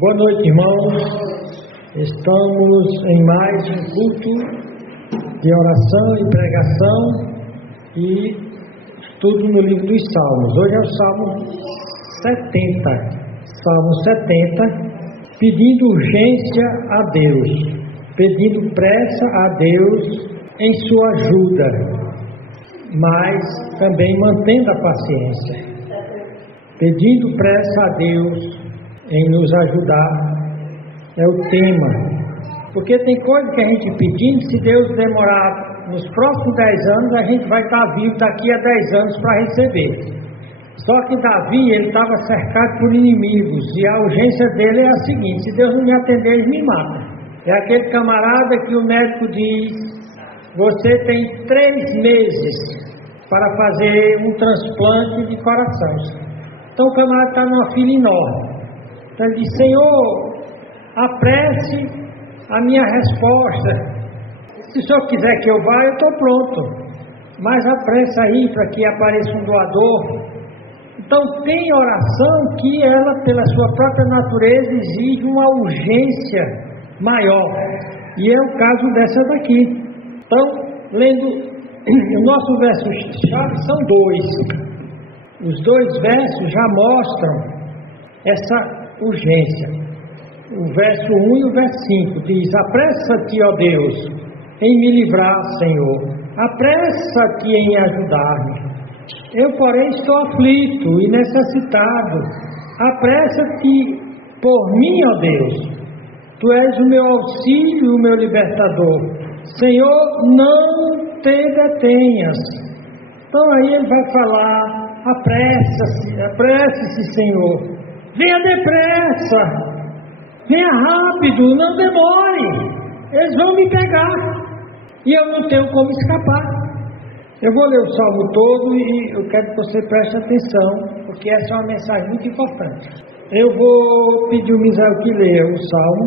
Boa noite, irmãos. Estamos em mais um culto de oração e pregação e estudo no livro dos Salmos. Hoje é o Salmo 70. Salmo 70, pedindo urgência a Deus, pedindo pressa a Deus em sua ajuda, mas também mantendo a paciência. Pedindo pressa a Deus em nos ajudar é o tema, porque tem coisa que a gente pedindo, se Deus demorar nos próximos 10 anos, a gente vai estar vivo daqui a 10 anos para receber. Só que Davi, ele estava cercado por inimigos, e a urgência dele é a seguinte: se Deus não me atender, ele me mata. É aquele camarada que o médico diz: você tem 3 meses para fazer um transplante de coração. Então o camarada está numa fila enorme. Então ele diz: Senhor, apresse a minha resposta. Se o Senhor quiser que eu vá, eu estou pronto. Mas apressa aí para que apareça um doador. Então tem oração que ela, pela sua própria natureza, exige uma urgência maior. E é o caso dessa daqui. Então, lendo o nosso verso-chave, são 2. Os 2 versos já mostram essa urgência. O verso 1 e o verso 5 diz: apressa-te, ó Deus, em me livrar, Senhor. Apressa-te em ajudar-me. Eu, porém, estou aflito e necessitado. Apressa-te por mim, ó Deus. Tu és o meu auxílio e o meu libertador. Senhor, não te detenhas. Então aí ele vai falar: apresse-se, Senhor. Venha depressa. Venha rápido, não demore. Eles vão me pegar e eu não tenho como escapar. Eu vou ler o salmo todo e eu quero que você preste atenção, porque essa é uma mensagem muito importante. Eu vou pedir o Misael que leia o salmo.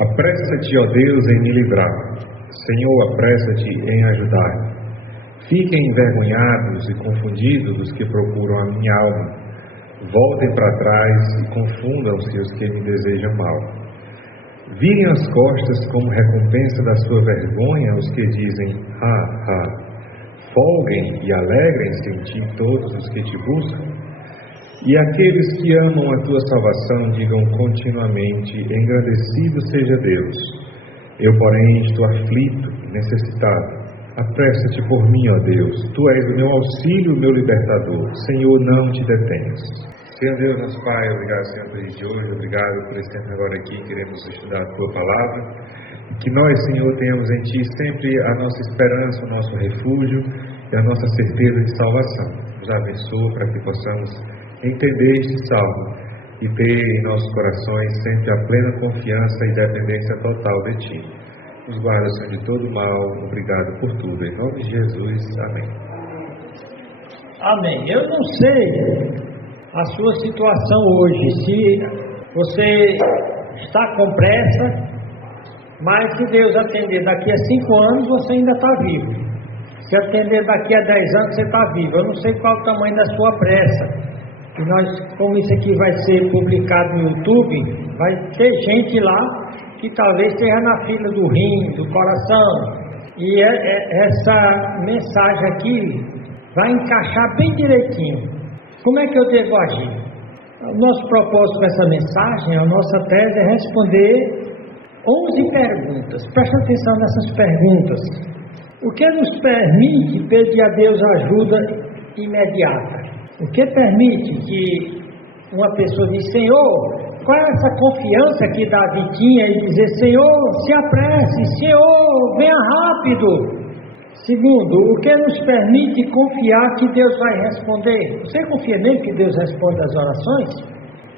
Apressa-te, ó Deus, em me livrar. Senhor, apressa-te em ajudar-me. Fiquem envergonhados e confundidos os que procuram a minha alma. Voltem para trás e confundam-se os que me desejam mal. Virem as costas como recompensa da sua vergonha os que dizem: folguem e alegrem-se em ti todos os que te buscam. E aqueles que amam a tua salvação digam continuamente: engrandecido seja Deus. Eu, porém, estou aflito e necessitado. Apressa-te por mim, ó Deus. Tu és o meu auxílio, o meu libertador. Senhor, não te detenhas. Senhor Deus, nosso Pai, obrigado, Senhor, por esse dia de hoje. Obrigado por esse tempo agora aqui. Queremos estudar a tua palavra. Que nós, Senhor, tenhamos em ti sempre a nossa esperança, o nosso refúgio e a nossa certeza de salvação. Nos abençoa para que possamos entender este salmo e ter em nossos corações sempre a plena confiança e dependência total de ti. Nos guarda, Senhor, de todo mal. Obrigado por tudo. Em nome de Jesus. Amém. Amém. Eu não sei a sua situação hoje, se você está com pressa, mas se Deus atender daqui a 5 anos, você ainda está vivo. Se atender daqui a 10 anos, você está vivo. Eu não sei qual o tamanho da sua pressa. E nós, como isso aqui vai ser publicado no YouTube, vai ter gente lá que talvez esteja na fila do rim, do coração. E essa mensagem aqui vai encaixar bem direitinho. Como é que eu devo agir? O nosso propósito com essa mensagem, a nossa tese é responder 11 perguntas. Presta atenção nessas perguntas. O que nos permite pedir a Deus ajuda imediata? O que permite que uma pessoa diz: Senhor, qual é essa confiança que Davi tinha em dizer: Senhor, se apresse, Senhor, venha rápido? Segundo, o que nos permite confiar que Deus vai responder? Você confia mesmo que Deus responde às orações?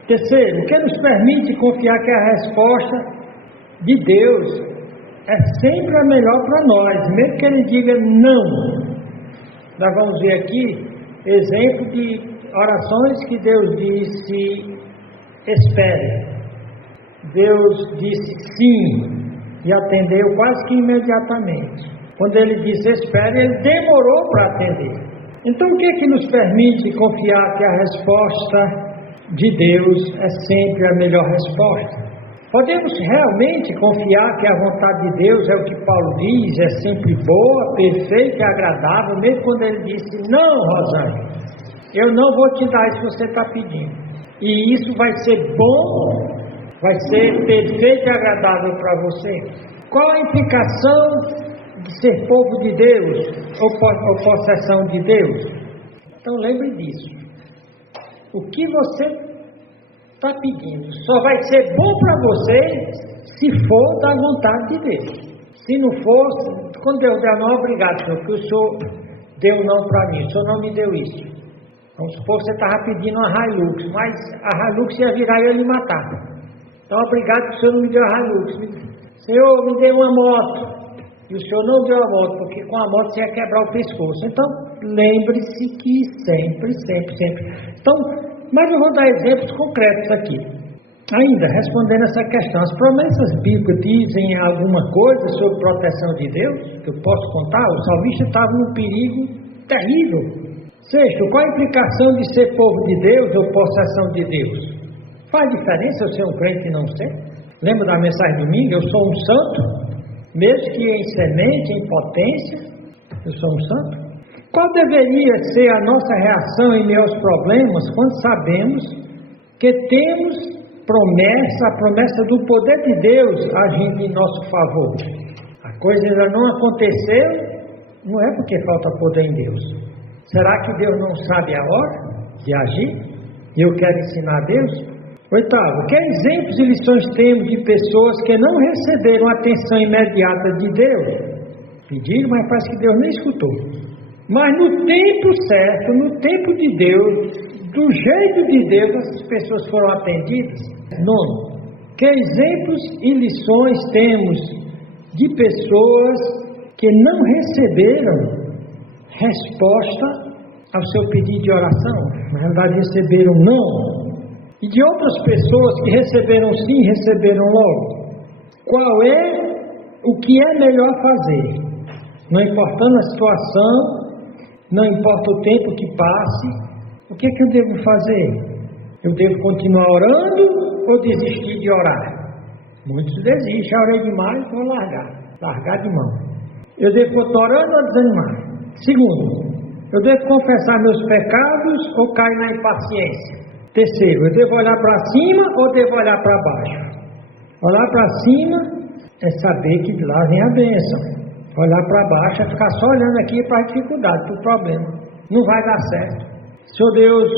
Terceiro, o que nos permite confiar que a resposta de Deus é sempre a melhor para nós, mesmo que Ele diga não? Nós vamos ver aqui exemplo de orações que Deus disse: espere. Deus disse sim e atendeu quase que imediatamente. Quando Ele disse espere, Ele demorou para atender. Então o que nos permite confiar que a resposta de Deus é sempre a melhor resposta. Podemos realmente confiar que a vontade de Deus é o que Paulo diz, é sempre boa, perfeita e agradável, mesmo quando ele disse: não, Rosângela, eu não vou te dar isso que você está pedindo. E isso vai ser bom, vai ser perfeito e agradável para você. Qual a implicação de ser povo de Deus ou possessão de Deus? Então lembre disso. O que você está pedindo só vai ser bom para você se for da vontade de Deus. Se não for, quando Deus der não, obrigado, Senhor, porque o Senhor deu não para mim, o Senhor não me deu isso. Vamos supor que você estava pedindo uma Hilux, mas a Hilux ia virar e ia lhe matar. Então, obrigado que o Senhor não me deu a Hilux. Senhor, me deu uma moto. E o Senhor não deu a moto, porque com a moto você ia quebrar o pescoço. Então, lembre-se que sempre. Então, mas eu vou dar exemplos concretos aqui. Ainda, respondendo essa questão, as promessas bíblicas dizem alguma coisa sobre proteção de Deus? Que eu posso contar? O salmista estava num perigo terrível. Sexto, qual a implicação de ser povo de Deus ou possessão de Deus? Faz diferença eu ser um crente e não ser? Lembra da mensagem de domingo? Eu sou um santo, mesmo que em semente, em potência, eu sou um santo. Qual deveria ser a nossa reação em meio aos problemas quando sabemos que temos a promessa do poder de Deus agindo em nosso favor? A coisa ainda não aconteceu, não é porque falta poder em Deus. Será que Deus não sabe a hora de agir? E eu quero ensinar a Deus? Oitavo, que exemplos e lições temos de pessoas que não receberam a atenção imediata de Deus? Pediram, mas parece que Deus nem escutou. Mas no tempo certo, no tempo de Deus, do jeito de Deus, essas pessoas foram atendidas. Nono, que exemplos e lições temos de pessoas que não receberam resposta ao seu pedido de oração? Na realidade, receberam não. E de outras pessoas que receberam sim, receberam logo. Qual é o que é melhor fazer? Não importando a situação, não importa o tempo que passe, o que é que eu devo fazer? Eu devo continuar orando ou desistir de orar? Muitos desistem, já orei demais, vou largar de mão. Eu devo continuar orando ou desanimar? Segundo, eu devo confessar meus pecados ou cair na impaciência? Terceiro, eu devo olhar para cima ou devo olhar para baixo? Olhar para cima é saber que de lá vem a bênção. Olhar para baixo é ficar só olhando aqui para a dificuldade, para o problema. Não vai dar certo. Senhor Deus,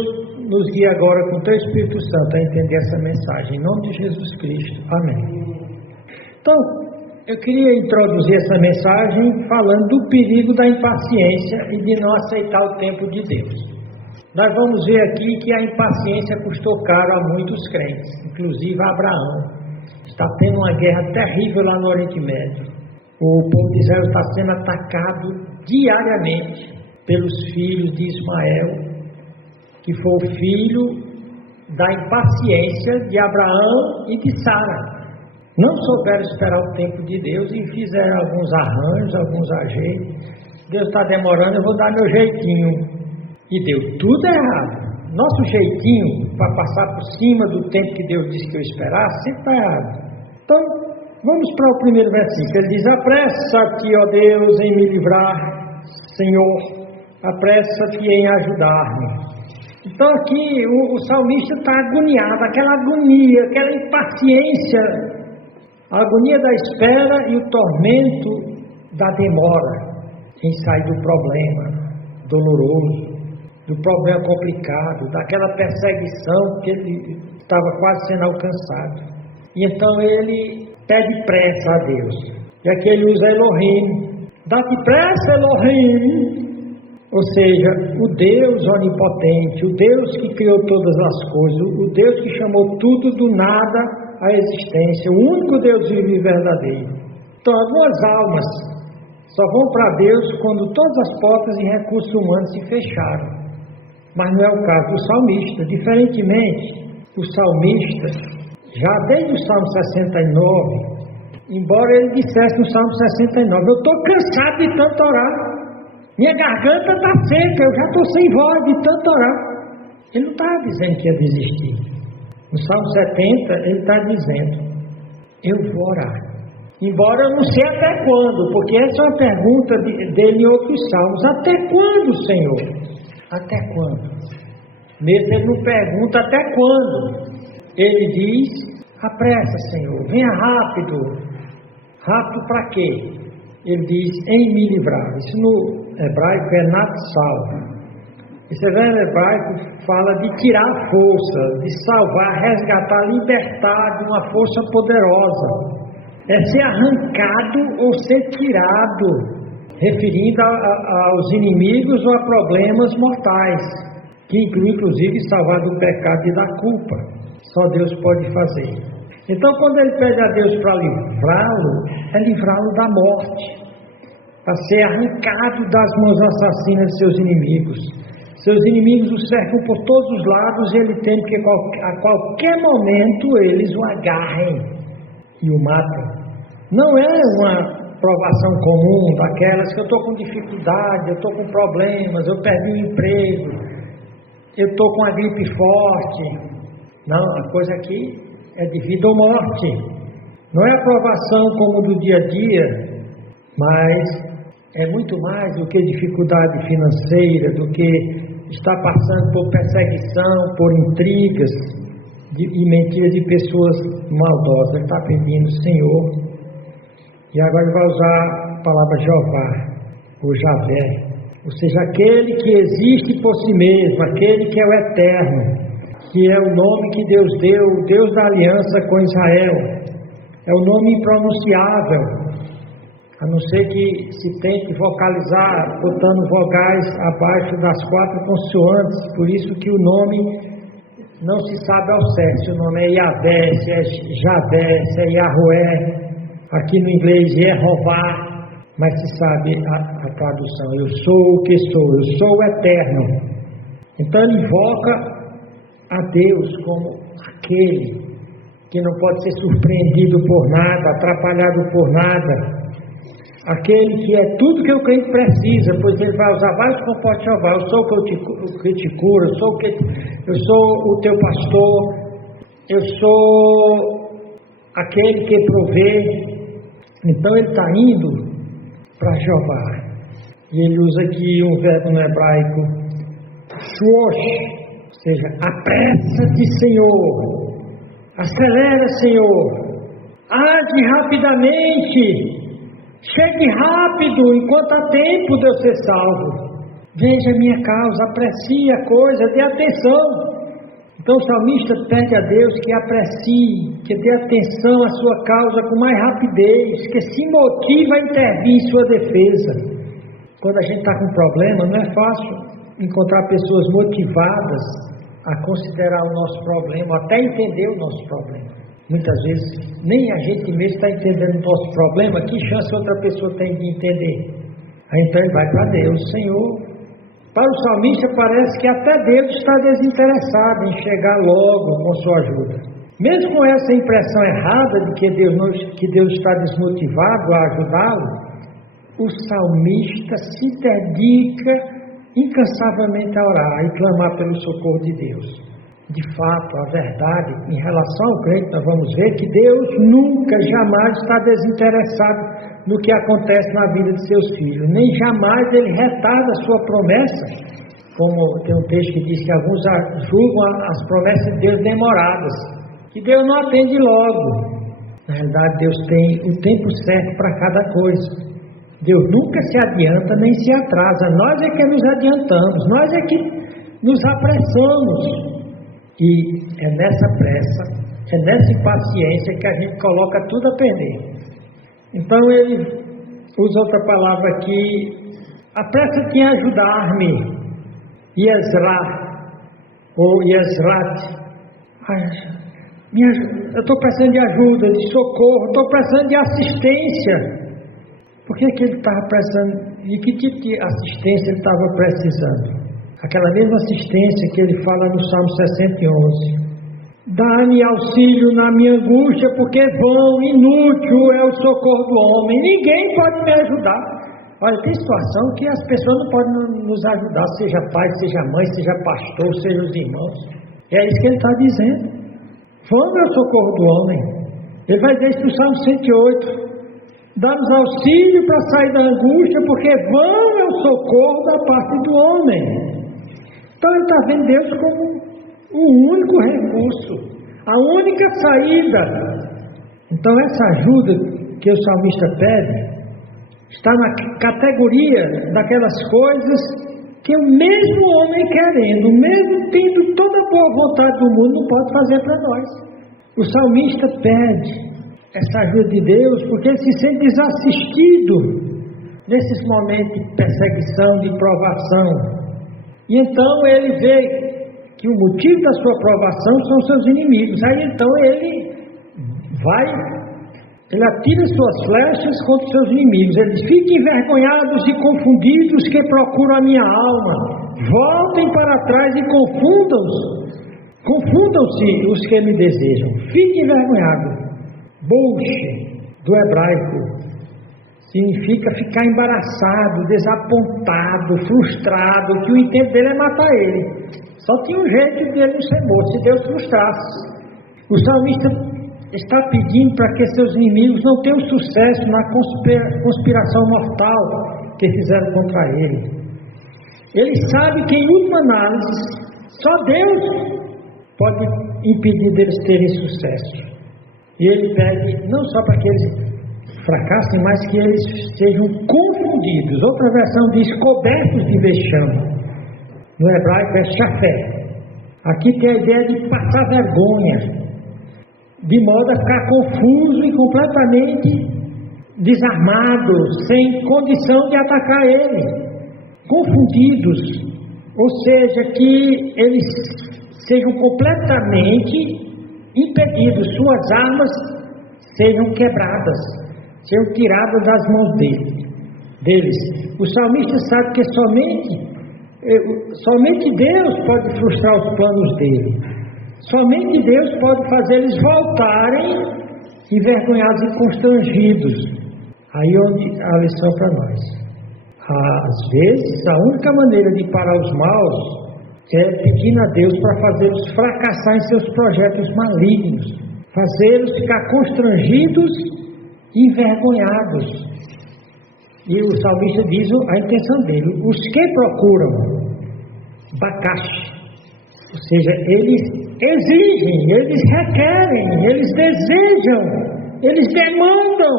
nos guia agora com o Teu Espírito Santo a entender essa mensagem. Em nome de Jesus Cristo. Amém. Então, eu queria introduzir essa mensagem falando do perigo da impaciência e de não aceitar o tempo de Deus. Nós vamos ver aqui que a impaciência custou caro a muitos crentes, inclusive a Abraão. Está tendo uma guerra terrível lá no Oriente Médio. O povo de Israel está sendo atacado diariamente pelos filhos de Ismael, que foi o filho da impaciência de Abraão e de Sara. Não souberam esperar o tempo de Deus e fizeram alguns arranjos, alguns ajeitos. Deus está demorando, eu vou dar meu jeitinho. E deu tudo errado. Nosso jeitinho para passar por cima do tempo que Deus disse que eu esperasse, sempre está errado. Então, vamos para o primeiro versículo. Ele diz: apressa-te, ó Deus, em me livrar, Senhor, apressa-te em ajudar-me. Então aqui o salmista está agoniado, aquela agonia, aquela impaciência, a agonia da espera e o tormento da demora em sair do problema doloroso, do problema complicado, daquela perseguição que ele estava quase sendo alcançado. E então ele pede pressa a Deus. E aqui ele usa Elohim. Dá-te pressa, Elohim. Ou seja, o Deus onipotente, o Deus que criou todas as coisas, o Deus que chamou tudo do nada à existência, o único Deus vivo e verdadeiro. Então, algumas almas só vão para Deus quando todas as portas e recursos humanos se fecharam. Mas não é o caso do salmista. Diferentemente, o salmista, já desde o Salmo 69, embora ele dissesse no Salmo 69, eu estou cansado de tanto orar, minha garganta está seca, eu já estou sem voz de tanto orar. Ele não estava dizendo que ia desistir. No Salmo 70, ele está dizendo: eu vou orar. Embora eu não sei até quando, porque essa é uma pergunta dele em outros salmos. Até quando, Senhor? Até quando? Mesmo ele não pergunta até quando. Ele diz: apressa, Senhor, venha rápido. Rápido para quê? Ele diz: em me livrar. Isso no hebraico é natsal. Esse verbo hebraico fala de tirar a força, de salvar, resgatar, libertar de uma força poderosa. É ser arrancado ou ser tirado, referindo aos inimigos ou a problemas mortais, que inclui inclusive salvar do pecado e da culpa. Só Deus pode fazer. Então, quando ele pede a Deus para livrá-lo, é livrá-lo da morte, para ser arrancado das mãos assassinas de seus inimigos. Seus inimigos o cercam por todos os lados e ele teme que a qualquer momento eles o agarrem e o matem. Não é uma provação comum daquelas que eu estou com dificuldade, eu estou com problemas, eu perdi o emprego, eu estou com a gripe forte. Não, a coisa aqui é de vida ou morte. Não é a provação como do dia a dia, mas é muito mais do que dificuldade financeira, do que estar passando por perseguição, por intrigas e mentiras de pessoas maldosas. Ele está pedindo: Senhor. E agora ele vai usar a palavra Jeová, ou Javé, ou seja, aquele que existe por si mesmo, aquele que é o eterno, que é o nome que Deus deu, o Deus da aliança com Israel. É o nome impronunciável, a não ser que se tente vocalizar botando vogais abaixo das 4 consoantes. Por isso que o nome não se sabe ao certo, se o nome é Yahvé, se é Javé, se é Yahué. Aqui no inglês Jeová, mas se sabe a tradução: eu sou o que sou, eu sou o eterno. Então ele invoca a Deus como aquele que não pode ser surpreendido por nada, atrapalhado por nada, aquele que é tudo que o crente precisa, pois ele vai usar vários compostos de Jeová. Eu sou o que te cura, eu sou o teu pastor, eu sou aquele que provê. Então ele está indo para Jeová. E ele usa aqui um verbo no hebraico, shuosh, ou seja, apressa-te, Senhor, acelera, Senhor, age rapidamente, chegue rápido enquanto há tempo de eu ser salvo. Veja a minha causa, aprecie a coisa, dê atenção. Então o salmista pede a Deus que aprecie, que dê atenção à sua causa com mais rapidez, que se motive a intervir em sua defesa. Quando a gente está com problema, não é fácil encontrar pessoas motivadas a considerar o nosso problema, até entender o nosso problema. Muitas vezes nem a gente mesmo está entendendo o nosso problema, que chance outra pessoa tem de entender? Aí então ele vai para Deus: Senhor. Para o salmista parece que até Deus está desinteressado em chegar logo com sua ajuda. Mesmo com essa impressão errada de que Deus está desmotivado a ajudá-lo, o salmista se dedica incansavelmente a orar e clamar pelo socorro de Deus. De fato, a verdade em relação ao crente, nós vamos ver que Deus nunca, jamais está desinteressado no que acontece na vida de seus filhos, nem jamais ele retarda a sua promessa, como tem um texto que diz que alguns julgam as promessas de Deus demoradas, que Deus não atende logo. Na realidade, Deus tem o tempo certo para cada coisa. Deus nunca se adianta nem se atrasa, nós é que nos adiantamos, nós é que nos apressamos. E é nessa pressa, é nessa impaciência que a gente coloca tudo a perder. Então ele usa outra palavra aqui: apressa-te em ajudar-me, Yezrah, ou Yezrat. Eu estou precisando de ajuda, de socorro, estou precisando de assistência. Por que ele estava precisando? De que tipo de assistência ele estava precisando? Aquela mesma assistência que ele fala no Salmo 111. Dá-me auxílio na minha angústia, porque vão, inútil é o socorro do homem. Ninguém pode me ajudar. Olha, tem situação que as pessoas não podem nos ajudar, seja pai, seja mãe, seja pastor, seja os irmãos. É isso que ele está dizendo. Vamos ao socorro do homem. Ele vai dizer isso no Salmo 108. Dá-nos auxílio para sair da angústia, porque vão ao socorro da parte do homem. Então ele está vendo Deus como o único recurso, a única saída. Então essa ajuda que o salmista pede está na categoria daquelas coisas que o mesmo homem querendo, mesmo tendo toda a boa vontade do mundo, não pode fazer para nós. O salmista pede essa ajuda de Deus porque ele se sente desassistido nesses momentos de perseguição, de provação. E então ele vê que o motivo da sua provação são seus inimigos. Aí então ele atira suas flechas contra seus inimigos. Eles fiquem envergonhados e confundidos que procuram a minha alma. Voltem para trás e confundam-se os que me desejam. Fiquem envergonhados. Bush, do hebraico, significa ficar embaraçado, desapontado, frustrado, que o intento dele é matar ele. Só tinha um jeito dele não ser morto, se Deus frustrasse. O salmista está pedindo para que seus inimigos não tenham sucesso na conspiração mortal que fizeram contra ele. Ele sabe que, em última análise, só Deus pode impedir deles terem sucesso. E ele pede não só para que eles fracassem, mas que eles sejam confundidos. Outra versão diz cobertos de vexame. No hebraico é chafé. Aqui tem a ideia de passar vergonha, de modo a ficar confuso e completamente desarmado, sem condição de atacar ele. Confundidos, ou seja, que eles sejam completamente impedidos, suas armas sejam quebradas, sejam tiradas das mãos deles. O salmista sabe que somente Deus pode frustrar os planos dele. Somente Deus pode fazer eles voltarem envergonhados e constrangidos. Aí onde a lição para nós. Às vezes, a única maneira de parar os maus é pedindo a Deus para fazê-los fracassar em seus projetos malignos, fazê-los ficar constrangidos e envergonhados. E o salmista diz a intenção dele: os que procuram Bacache, ou seja, eles exigem, eles requerem, eles desejam, eles demandam,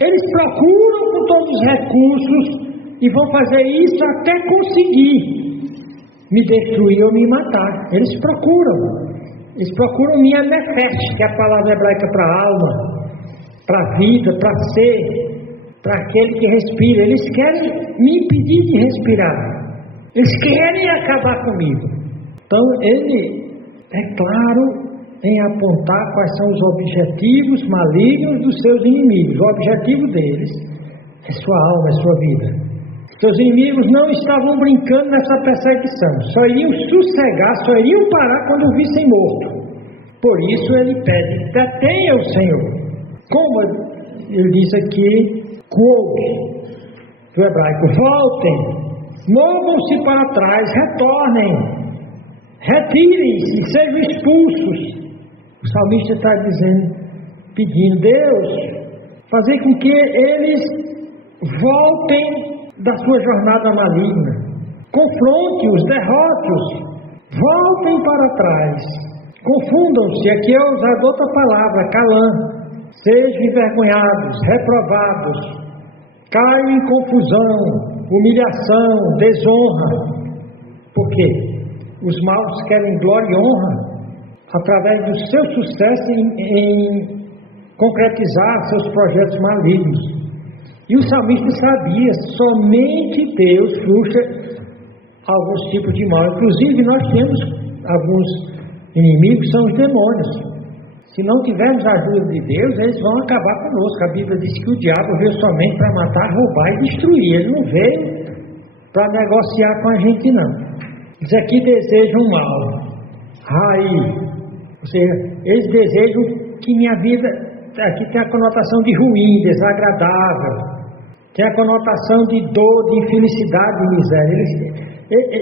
eles procuram com todos os recursos e vão fazer isso até conseguir me destruir ou me matar. Eles procuram minha nefesh, que é a palavra hebraica para alma, para vida, para ser, para aquele que respira. Eles querem me impedir de respirar, eles querem acabar comigo. Então ele é claro em apontar quais são os objetivos malignos dos seus inimigos. O objetivo deles é sua alma, é sua vida. Seus inimigos não estavam brincando nessa perseguição, só iriam sossegar, só iriam parar quando o vissem morto. Por isso ele pede: detenha o Senhor. Como ele diz aqui, quote, do hebraico: voltem, movam-se para trás, retornem, retirem-se, sejam expulsos. O salmista está dizendo, pedindo: Deus, fazer com que eles voltem da sua jornada maligna, confronte-os, derrote-os, voltem para trás, confundam-se. Aqui é usada outra palavra, calã, sejam envergonhados, reprovados, caiam em confusão, humilhação, desonra. Por quê? Os maus querem glória e honra através do seu sucesso em concretizar seus projetos malignos. E o salmista sabia, somente Deus frustra alguns tipos de mal. Inclusive nós temos alguns inimigos, são os demônios. Se não tivermos a ajuda de Deus, eles vão acabar conosco. A Bíblia diz que o diabo veio somente para matar, roubar e destruir. Ele não veio para negociar com a gente, não. Eles aqui desejam mal, raiz. Ou seja, eles desejam que minha vida, aqui tem a conotação de ruim, desagradável. tem a conotação de dor, de infelicidade, de miséria.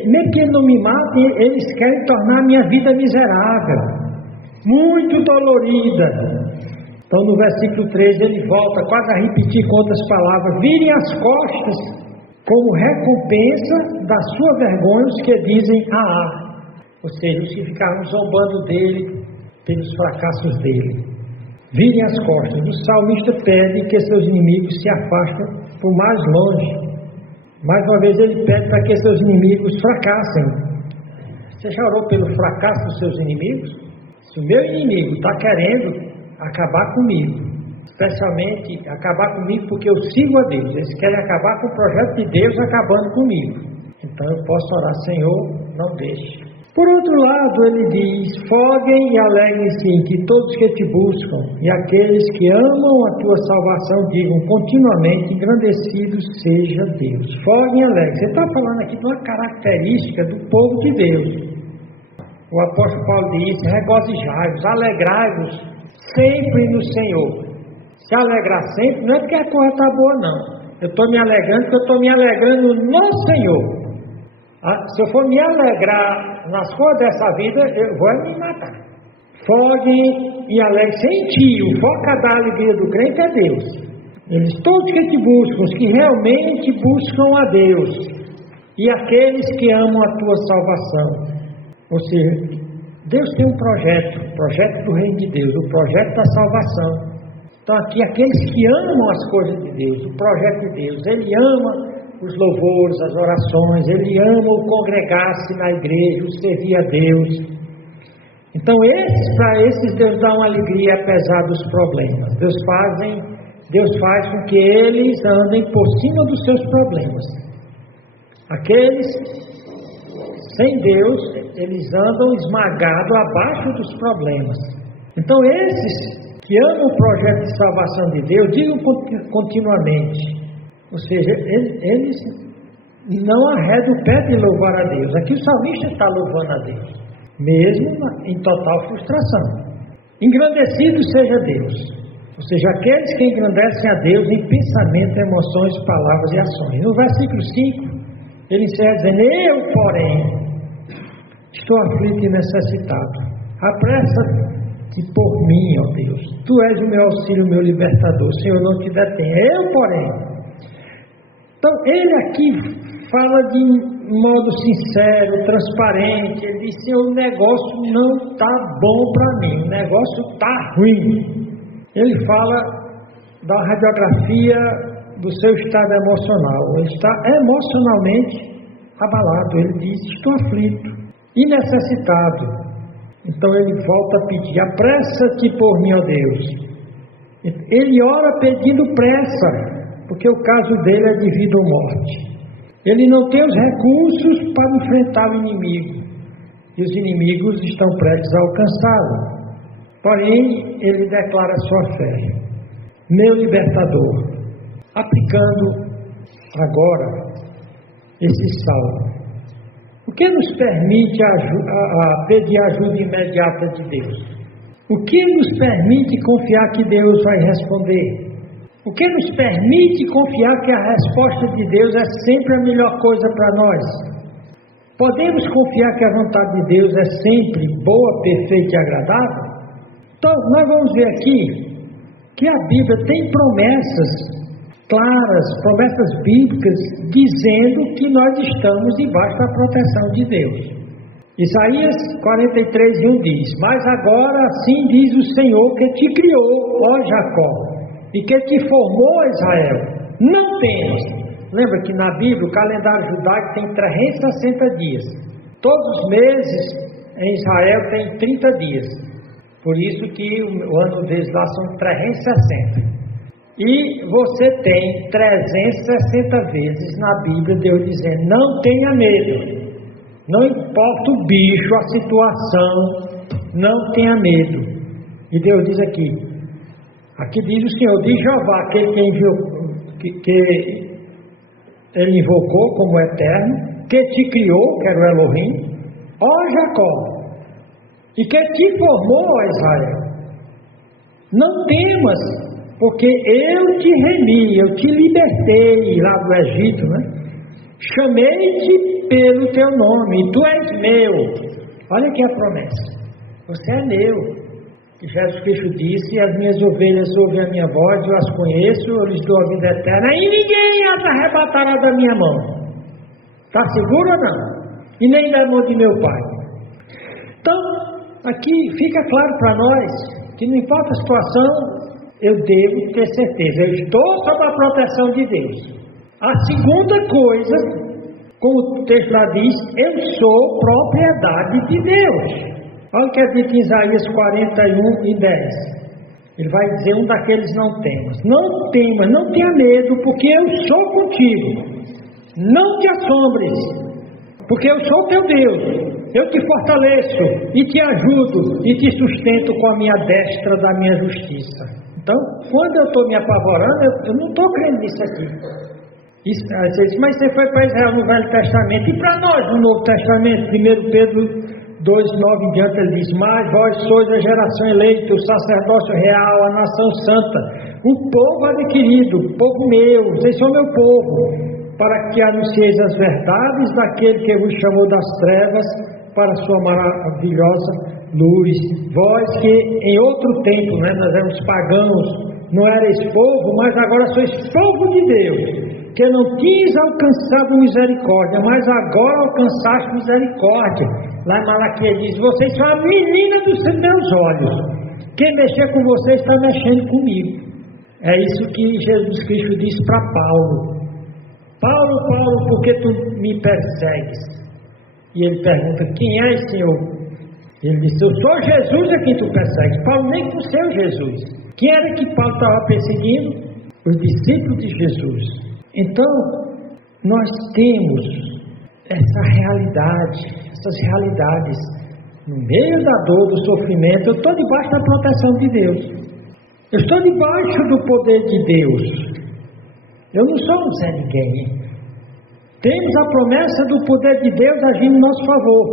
Mesmo que ele não me mate, eles querem tornar a minha vida miserável, muito dolorida. Então no versículo 13 ele volta quase a repetir com outras palavras: virem as costas como recompensa da sua vergonha os que dizem ou seja, os que ficaram zombando dele pelos fracassos dele. Virem as costas. O salmista pede que seus inimigos se afastem por mais longe. Mais uma vez ele pede para que seus inimigos fracassem. Você já orou pelo fracasso dos seus inimigos? Se o meu inimigo está querendo acabar comigo, especialmente acabar comigo porque eu sigo a Deus, eles querem acabar com o projeto de Deus acabando comigo, então eu posso orar: Senhor, não deixe. Por outro lado, ele diz: foguem e alegrem-se em que todos que te buscam, e aqueles que amam a tua salvação digam continuamente: engrandecido seja Deus. Foguem e alegrem. Você está falando aqui de uma característica do povo de Deus. O apóstolo Paulo diz: regozijai-vos, alegrai-vos sempre no Senhor. Se alegrar sempre não é porque a coisa está boa, não. Eu estou me alegrando porque eu estou me alegrando no Senhor. Se eu for me alegrar nas coisas dessa vida, eu vou me matar. Foguem e alegrem-se em ti. O foco da alegria do crente é Deus. Eles todos que te buscam, os que realmente buscam a Deus, e aqueles que amam a tua salvação. Ou seja, Deus tem um projeto do reino de Deus, o projeto da salvação. Então aqui, aqueles que amam as coisas de Deus, o projeto de Deus, Ele ama os louvores, as orações, Ele ama o congregar-se na igreja, o servir a Deus. Então para esses Deus dá uma alegria apesar dos problemas. Deus faz com que eles andem por cima dos seus problemas. Aqueles sem Deus, eles andam esmagados abaixo dos problemas. Então esses que amam o projeto de salvação de Deus, digam continuamente. Ou seja, eles não arredam o pé de louvar a Deus. Aqui o salmista está louvando a Deus, mesmo em total frustração. Engrandecido seja Deus. Ou seja, aqueles que engrandecem a Deus em pensamento, emoções, palavras e ações. No versículo 5, ele encerra dizendo: eu, porém, estou aflito e necessitado. Apressa-te por mim, ó Deus. Tu és o meu auxílio, o meu libertador. O Senhor não te detém. Eu, porém. Então, ele aqui fala de modo sincero, transparente. Ele diz: Senhor, o negócio não está bom para mim. O negócio está ruim. Ele fala da radiografia do seu estado emocional. Ele está emocionalmente abalado. Ele diz: estou aflito e necessitado. Então ele volta a pedir: apressa-te por mim, ó Deus. Ele ora pedindo pressa, porque o caso dele é de vida ou morte. Ele não tem os recursos para enfrentar o inimigo, e os inimigos estão prestes a alcançá-lo. Porém, ele declara sua fé: meu libertador. Aplicando agora esse salmo, o que nos permite pedir ajuda imediata de Deus? O que nos permite confiar que Deus vai responder? O que nos permite confiar que a resposta de Deus é sempre a melhor coisa para nós? Podemos confiar que a vontade de Deus é sempre boa, perfeita e agradável? Então, nós vamos ver aqui que a Bíblia tem promessas claras, promessas bíblicas, dizendo que nós estamos debaixo da proteção de Deus. Isaías 43:1 diz: mas agora assim diz o Senhor que te criou, ó Jacó, e que te formou, Israel. Não temas. Lembra que na Bíblia o calendário judaico tem 360 dias. Todos os meses em Israel tem 30 dias. Por isso que o ano deles lá são 360. E você tem 360 vezes na Bíblia Deus dizendo: não tenha medo. Não importa o bicho, a situação, não tenha medo. E Deus diz aqui diz o Senhor, diz Jeová, aquele que ele invocou como eterno, que te criou, que era o Elohim, ó Jacó, e que te formou, ó Israel. Não temas, porque eu te remi, eu te libertei lá do Egito, né? Chamei-te pelo teu nome, tu és meu. Olha aqui a promessa, você é meu. Jesus Cristo disse: as minhas ovelhas ouvem a minha voz, eu as conheço, eu lhes dou a vida eterna, e ninguém as arrebatará da minha mão. Está seguro ou não? E nem da mão de meu Pai. Então, aqui fica claro para nós que não importa a situação, eu devo ter certeza, eu estou sob a proteção de Deus. A segunda coisa, como o texto lá diz, eu sou propriedade de Deus. Olha o que é dito em Isaías 41:10. Ele vai dizer um daqueles não temas. Não temas, não tenha medo, porque eu sou contigo. Não te assombres, porque eu sou teu Deus. Eu te fortaleço e te ajudo e te sustento com a minha destra da minha justiça. Então, quando eu estou me apavorando, eu não estou crendo nisso aqui. Isso, você diz, mas você foi para Israel no Velho Testamento, e para nós no Novo Testamento? 1 Pedro 2:9 em diante, ele diz: mas vós sois a geração eleita, o sacerdócio real, a nação santa, o povo adquirido, o povo meu, vocês são meu povo, para que anuncieis as verdades daquele que vos chamou das trevas para a sua maravilhosa luz. Vós que em outro tempo, né, nós éramos pagãos, não erais povo, mas agora sois povo de Deus, que não tinhas alcançado misericórdia, mas agora alcançaste misericórdia. Lá em Malaquias diz: vocês são a menina dos meus olhos, quem mexer com vocês está mexendo comigo. É isso que Jesus Cristo disse para Paulo: Paulo, Paulo, por que tu me persegues? E ele pergunta: quem és, Senhor? Ele disse: eu sou Jesus a quem tu persegues. Paulo nem conheceu Jesus. Quem era que Paulo estava perseguindo? Os discípulos de Jesus. Então, nós temos essa realidade, essas realidades. No meio da dor, do sofrimento, eu estou debaixo da proteção de Deus. Eu estou debaixo do poder de Deus. Eu não sou um Zé Ninguém. Temos a promessa do poder de Deus agindo em nosso favor.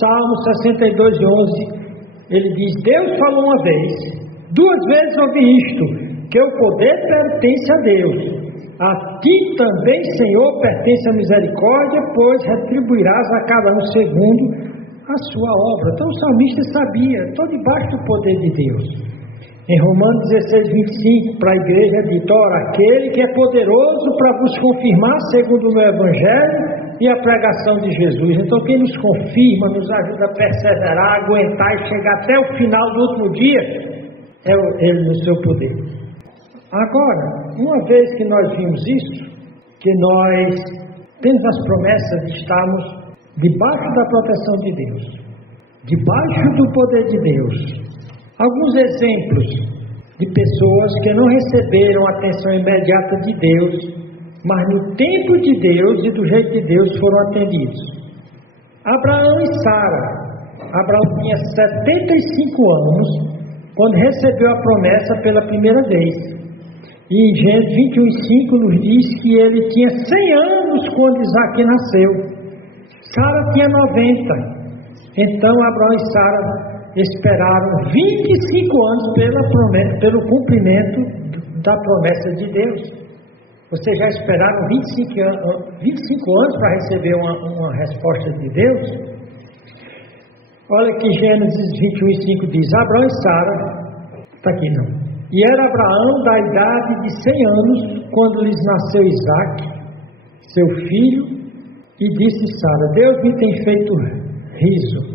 Salmo 62:11, ele diz: Deus falou uma vez, 2 vezes ouvi isto, que o poder pertence a Deus. A ti também, Senhor, pertence a misericórdia, pois retribuirás a cada um segundo a sua obra. Então o salmista sabia: estou debaixo do poder de Deus. Em Romanos 16:25, para a igreja é dito: ora, aquele que é poderoso para vos confirmar segundo o meu evangelho e a pregação de Jesus. Então quem nos confirma, nos ajuda a perseverar, aguentar e chegar até o final do último dia, é Ele no seu poder. Agora, uma vez que nós vimos isso, que nós temos as promessas de estarmos debaixo da proteção de Deus, debaixo do poder de Deus. Alguns exemplos de pessoas que não receberam a atenção imediata de Deus, mas no tempo de Deus e do jeito de Deus foram atendidos. Abraão e Sara. Abraão tinha 75 anos quando recebeu a promessa pela primeira vez. E em Gênesis 21:5 nos diz que ele tinha 100 anos quando Isaque nasceu. Sara tinha 90. Então Abraão e Sara esperaram 25 anos pelo cumprimento da promessa de Deus. Vocês já esperaram 25 anos para receber uma resposta de Deus? Olha que Gênesis 21:5 diz: Abraão e Sara, está aqui não. E era Abraão da idade de 100 anos quando lhes nasceu Isaque, seu filho, e disse Sara: Deus me tem feito riso.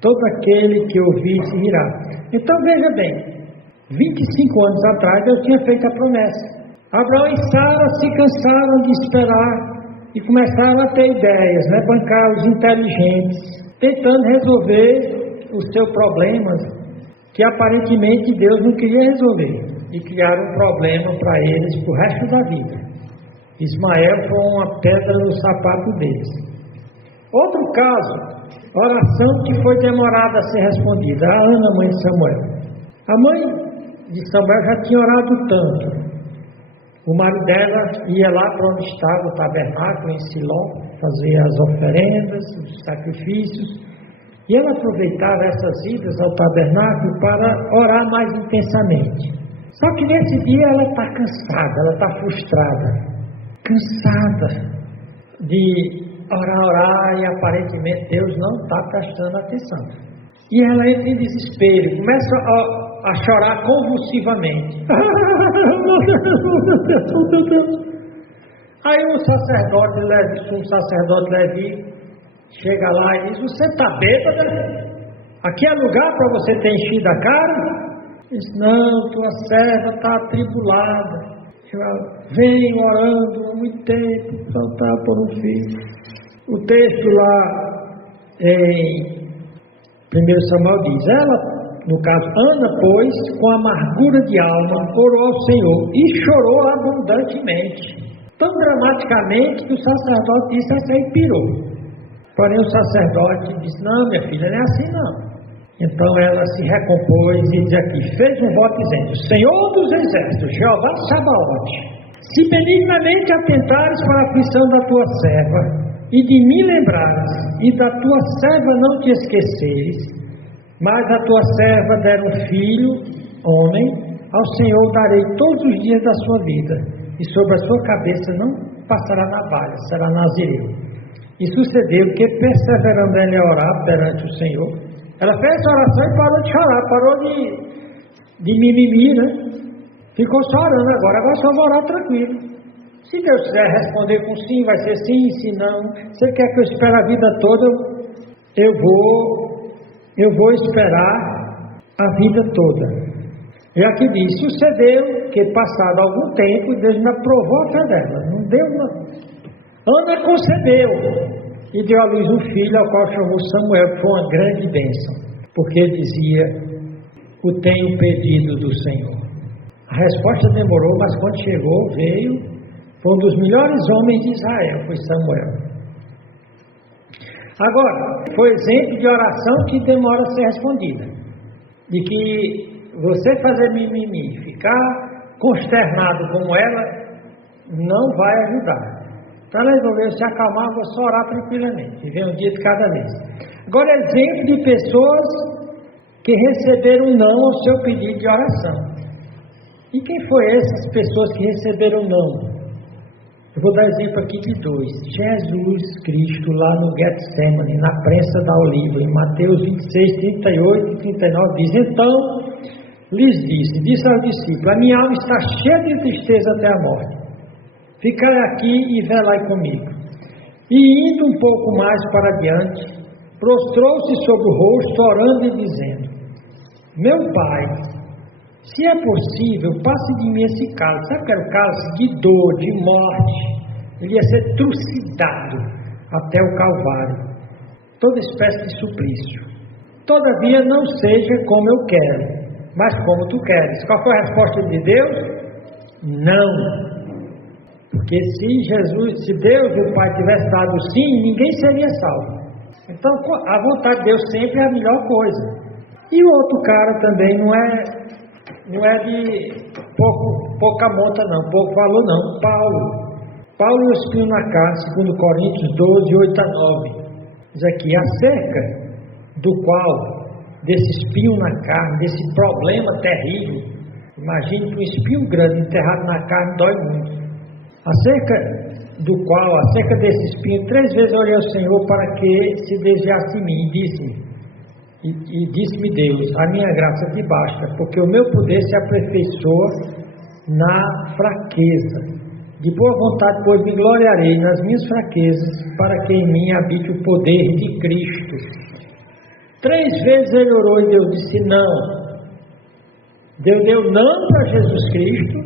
Todo aquele que ouvir se rirá. Então veja bem, 25 anos atrás Deus tinha feito a promessa. Abraão e Sara se cansaram de esperar e começaram a ter ideias, né? Bancar os inteligentes, tentando resolver os seus problemas que aparentemente Deus não queria resolver, e criaram um problema para eles para o resto da vida. Ismael foi uma pedra no sapato deles. Outro caso, oração que foi demorada a ser respondida. A Ana, mãe de Samuel. A mãe de Samuel já tinha orado tanto. O marido dela ia lá para onde estava o tabernáculo, em Siló, fazer as oferendas, os sacrifícios. E ela aproveitava essas idas ao tabernáculo para orar mais intensamente. Só que nesse dia ela está cansada, ela está frustrada, cansada de orar e aparentemente Deus não está prestando atenção. E ela entra em desespero, começa a chorar convulsivamente. Aí um sacerdote Levi chega lá e diz: você está bêbada? Aqui é lugar para você ter enchido a cara? Diz: não, tua serva está atribulada. Venho orando há muito tempo, faltar por um filho. O texto lá em 1 Samuel diz: ela, no caso Ana, pois, com amargura de alma, orou ao Senhor e chorou abundantemente. Tão dramaticamente que o sacerdote disse: essa aí pirou. Porém o sacerdote disse: não, minha filha, não é assim não. Então ela se recompôs e diz aqui: fez um voto dizendo: Senhor dos exércitos, Jeová Sabaote, se benignamente atentares para a aflição da tua serva, e de mim lembrares, e da tua serva não te esqueceres, mas a tua serva der um filho, homem, ao Senhor darei todos os dias da sua vida, e sobre a sua cabeça não passará navalha, será nazireu. E sucedeu que, perseverando ela a orar perante o Senhor, ela fez essa oração e parou de chorar, parou de mimimi, né? Ficou só orando agora só vou orar tranquilo. Se Deus quiser responder com sim, vai ser sim, se não. Se Ele quer que eu espere a vida toda, eu vou esperar a vida toda. E aqui diz: sucedeu que, passado algum tempo, Deus me aprovou a fé dela. Não deu, não. Ana concebeu e deu à luz um filho, ao qual chamou Samuel, que foi uma grande bênção, porque ele dizia: o tenho pedido do Senhor. A resposta demorou, mas quando chegou, veio. Foi um dos melhores homens de Israel, foi Samuel. Agora, foi exemplo de oração que demora a ser respondida. De que você fazer mimimi, ficar consternado como ela, não vai ajudar. Então ela resolveu se acalmar, vou só orar tranquilamente, viver um dia de cada vez. Agora, exemplo de pessoas que receberam não ao seu pedido de oração. E quem foi essas pessoas que receberam não? Eu vou dar exemplo aqui de dois. Jesus Cristo lá no Getsemane, na prensa da oliva, em Mateus 26, 38 e 39, diz: então lhes disse aos discípulos: a minha alma está cheia de tristeza até a morte. Ficai aqui e velai comigo. E indo um pouco mais para diante, prostrou-se sobre o rosto, orando e dizendo: meu Pai, se é possível, passe de mim esse cálice. Sabe que era o cálice de dor, de morte? Ele ia ser trucidado até o Calvário. Toda espécie de suplício. Todavia não seja como eu quero, mas como tu queres. Qual foi a resposta de Deus? Não. Porque se Deus, o Pai, tivesse dado sim, ninguém seria salvo. Então a vontade de Deus sempre é a melhor coisa. E o outro cara também não é de pouca monta não, pouco valor não. Paulo e o espinho na carne, segundo Coríntios 12, 8 a 9. Diz aqui: acerca do qual, desse espinho na carne, desse problema terrível, imagine que um espinho grande enterrado na carne dói muito. Acerca desse espinho, 3 vezes orei ao Senhor para que se desviasse de mim, e disse-me Deus: a minha graça te basta, porque o meu poder se aperfeiçoa na fraqueza. De boa vontade, pois, me gloriarei nas minhas fraquezas, para que em mim habite o poder de Cristo. 3 vezes ele orou e Deus disse não. Deus deu não para Jesus Cristo,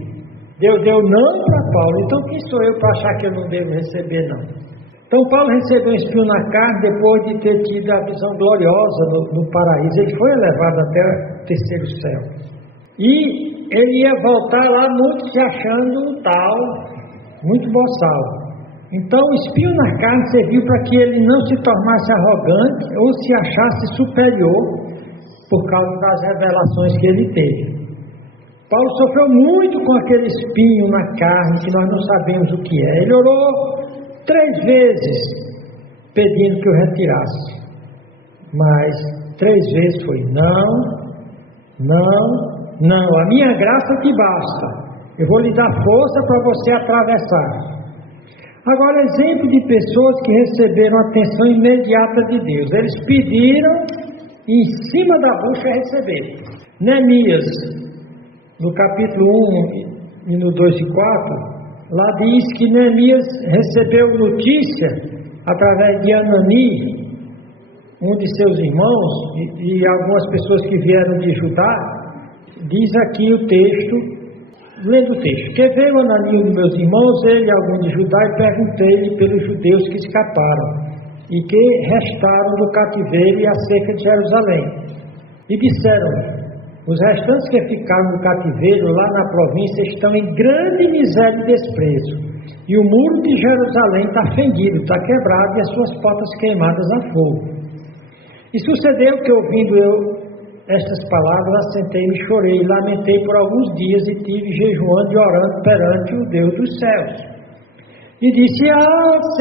Deus deu não para Paulo. Então quem sou eu para achar que eu não devo receber não? Então Paulo recebeu um espinho na carne depois de ter tido a visão gloriosa no paraíso. Ele foi elevado até o 3º céu. E ele ia voltar lá muito se achando um tal, muito boçal. Então o espinho na carne serviu para que ele não se tornasse arrogante ou se achasse superior por causa das revelações que ele teve. Paulo sofreu muito com aquele espinho na carne que nós não sabemos o que é. Ele orou 3 vezes pedindo que eu retirasse, mas 3 vezes foi não, não Não, a minha graça te basta. Eu vou lhe dar força para você atravessar. Agora, exemplo de pessoas que receberam a atenção imediata de Deus. Eles pediram e em cima da bucha receberam. Neemias, no capítulo 1 e no 2 e 4, lá diz que Neemias recebeu notícia através de Anani, um de seus irmãos, e algumas pessoas que vieram de Judá. Diz aqui o texto, lendo o texto: que veio Anani, um dos meus irmãos, ele e algum de Judá, e perguntei-lhe pelos judeus que escaparam e que restaram do cativeiro e acerca de Jerusalém. E disseram: os restantes que ficaram no cativeiro lá na província estão em grande miséria e desprezo, e o muro de Jerusalém está fendido, está quebrado, e as suas portas queimadas a fogo. E sucedeu que, ouvindo eu estas palavras, assentei-me e chorei, e lamentei por alguns dias, e tive jejuando e orando perante o Deus dos céus. E disse: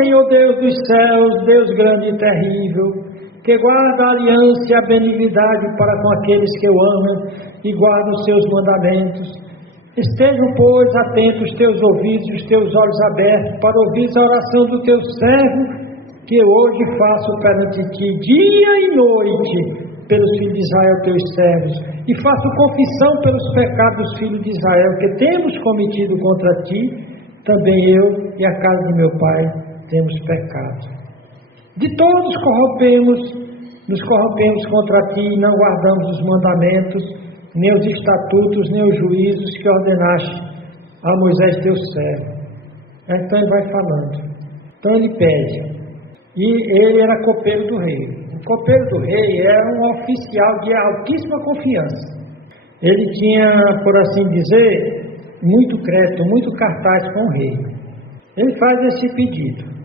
Senhor Deus dos céus, Deus grande e terrível, que guarda a aliança e a benignidade para com aqueles que o amam e guardam os seus mandamentos. Estejam, pois, atentos os teus ouvidos e os teus olhos abertos para ouvir a oração do teu servo, que hoje faço perante ti dia e noite pelos filhos de Israel, teus servos, e faço confissão pelos pecados dos filhos de Israel que temos cometido contra ti. Também eu e a casa de meu pai temos pecado. De todos nos corrompemos contra ti, não guardamos os mandamentos, nem os estatutos, nem os juízos que ordenaste a Moisés teu servo. Então ele vai falando. Então ele pede. E ele era copeiro do rei. O copeiro do rei era um oficial de altíssima confiança. Ele tinha, por assim dizer, muito crédito, muito cartaz com o rei. Ele faz esse pedido.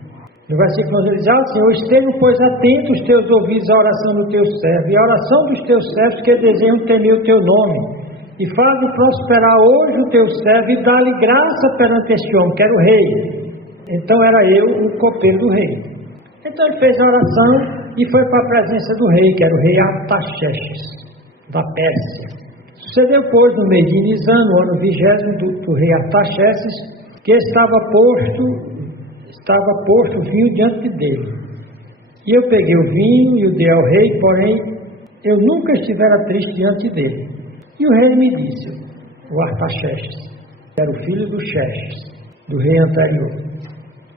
No versículo 11 ele diz: Senhor, estejam, pois, atentos os teus ouvidos à oração do teu servo, e à oração dos teus servos que desejam temer o teu nome, e fazem prosperar hoje o teu servo, e dá-lhe graça perante este homem, que era o rei. Então era eu o copeiro do rei. Então ele fez a oração e foi para a presença do rei, que era o rei Artaxerxes, da Pérsia. Sucedeu, pois, no mês de Nisan, no ano 20º do rei Artaxerxes, que estava posto vinho diante dele. E eu peguei o vinho e o dei ao rei, porém eu nunca estivera triste diante dele. E o rei me disse, o Artaxerxes, que era o filho do Xerxes, do rei anterior,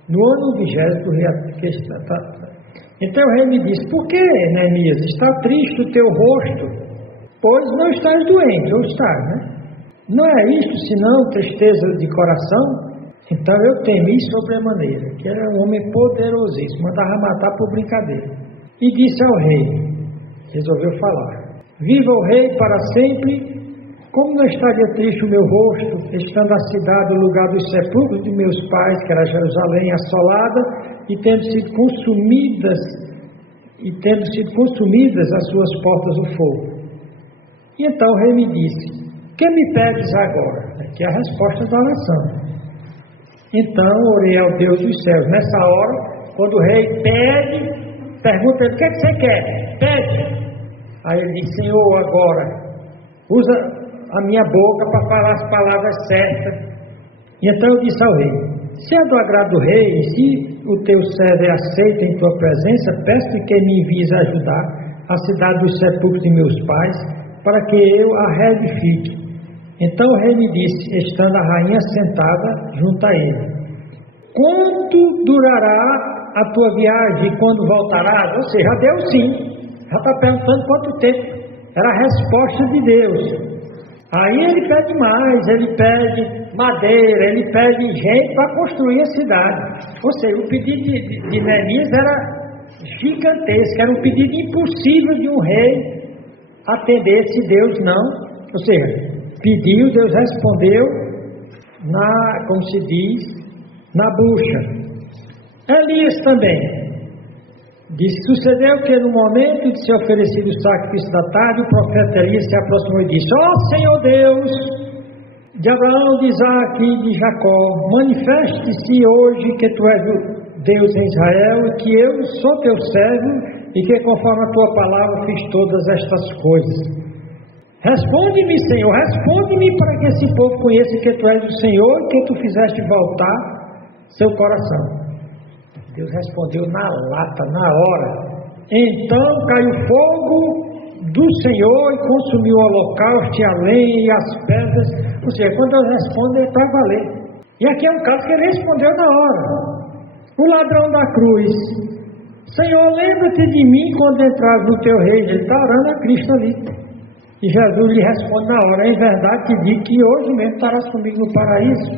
no ano 20º do rei Artaxerxes. Então o rei me disse: por que, Neemias, está triste o teu rosto? Pois não estás doente, ou estás, né? Não é isto senão tristeza de coração? Então eu temi sobremaneira, que era um homem poderosíssimo, mandava matar por brincadeira. E disse ao rei, resolveu falar: viva o rei para sempre. Como não estaria triste o meu rosto, estando a cidade, o lugar dos sepulcros de meus pais, que era Jerusalém, assolada, e tendo sido consumidas as suas portas do fogo. E então o rei me disse: que me pedes agora? Aqui é a resposta da oração. Então orei ao Deus dos céus. Nessa hora, quando o rei pede, pergunta ele: o que é que você quer? Pede. Aí ele diz: Senhor, agora usa a minha boca para falar as palavras certas. E então eu disse ao rei: se é do agrado do rei, e se o teu servo é aceito em tua presença, peço-te que me envies a ajudar a cidade dos sepulcros de meus pais, para que eu a reedifique. Então o rei me disse, estando a rainha sentada junto a ele: quanto durará a tua viagem e quando voltarás? Ou seja, já deu sim. Já está perguntando quanto tempo. Era a resposta de Deus. Aí ele pede mais, ele pede madeira, ele pede gente para construir a cidade. Ou seja, o pedido de Neemias era gigantesco, era um pedido impossível de um rei atender se Deus não. Ou seja, pediu, Deus respondeu como se diz, na bucha. Elias também disse: sucedeu que no momento de ser oferecido o sacrifício da tarde, o profeta Elias se aproximou e disse: ó Senhor Deus de Abraão, de Isaque e de Jacó, manifeste-se hoje que tu és o Deus em Israel, e que eu sou teu servo, e que conforme a tua palavra fiz todas estas coisas. Responde-me, Senhor, responde-me para que esse povo conheça que Tu és o Senhor e que Tu fizeste voltar seu coração. Deus respondeu na lata, na hora. Então caiu fogo do Senhor e consumiu o holocausto e a lenha e as pedras. Ou seja, quando Deus responde, é para valer. E aqui é um caso que ele respondeu na hora. O ladrão da cruz: Senhor, lembra-te de mim quando entrares no teu reino. Ele está orando a Cristo ali. E Jesus lhe responde na hora: em verdade te digo que hoje mesmo estarás comigo no paraíso.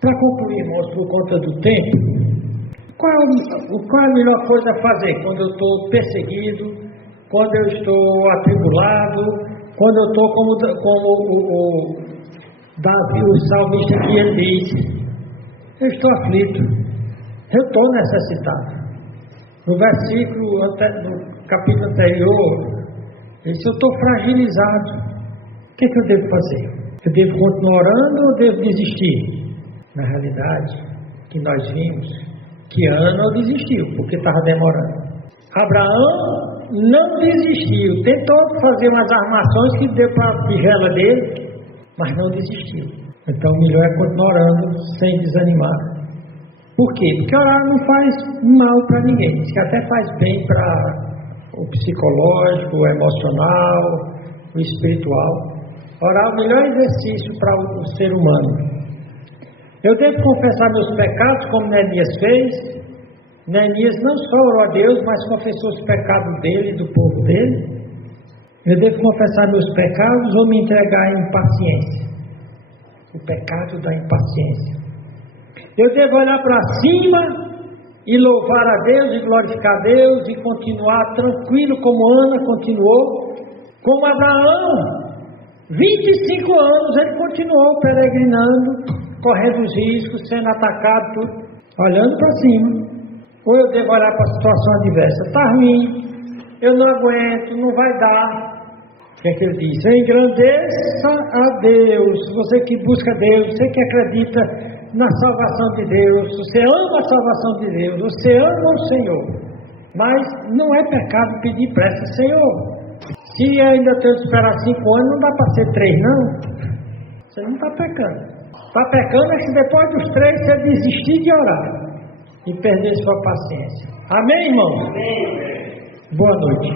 Para concluir, irmãos, por conta do tempo, qual é a melhor coisa a fazer quando eu estou perseguido, quando eu estou atribulado, quando eu estou como o Davi, o salmista, que ele diz: eu estou aflito, eu estou necessitado. No versículo, no capítulo anterior, ele disse: eu estou fragilizado. O que eu devo fazer? Eu devo continuar orando ou devo desistir? Na realidade, que nós vimos que Ana não desistiu, porque estava demorando. Abraão não desistiu, tentou fazer umas armações que deu para a tigela dele, mas não desistiu. Então o melhor é continuar orando sem desanimar. Por quê? Porque orar não faz mal para ninguém, diz que até faz bem para o psicológico, o emocional, o espiritual. Orar é o melhor exercício para o ser humano. Eu devo confessar meus pecados, como Neemias fez. Neemias não só orou a Deus, mas confessou os pecados dele e do povo dele. Eu devo confessar meus pecados ou me entregar à impaciência? O pecado da impaciência. Eu devo olhar para cima e louvar a Deus e glorificar a Deus e continuar tranquilo como Ana continuou, como Abraão. 25 anos ele continuou peregrinando, correndo os riscos, sendo atacado, tudo, olhando para cima. Ou eu devo olhar para a situação adversa? Está ruim, eu não aguento, não vai dar. O que é que ele diz? Engrandeça a Deus. Você que busca Deus, você que acredita na salvação de Deus, você ama a salvação de Deus, você ama o Senhor. Mas não é pecado pedir pressa, Senhor. Se ainda tenho que esperar 5 anos, não dá para ser 3, não. Você não está pecando. Está pecando é que depois dos 3 você desistir de orar e perder sua paciência. Amém, irmão? Amém. Boa noite.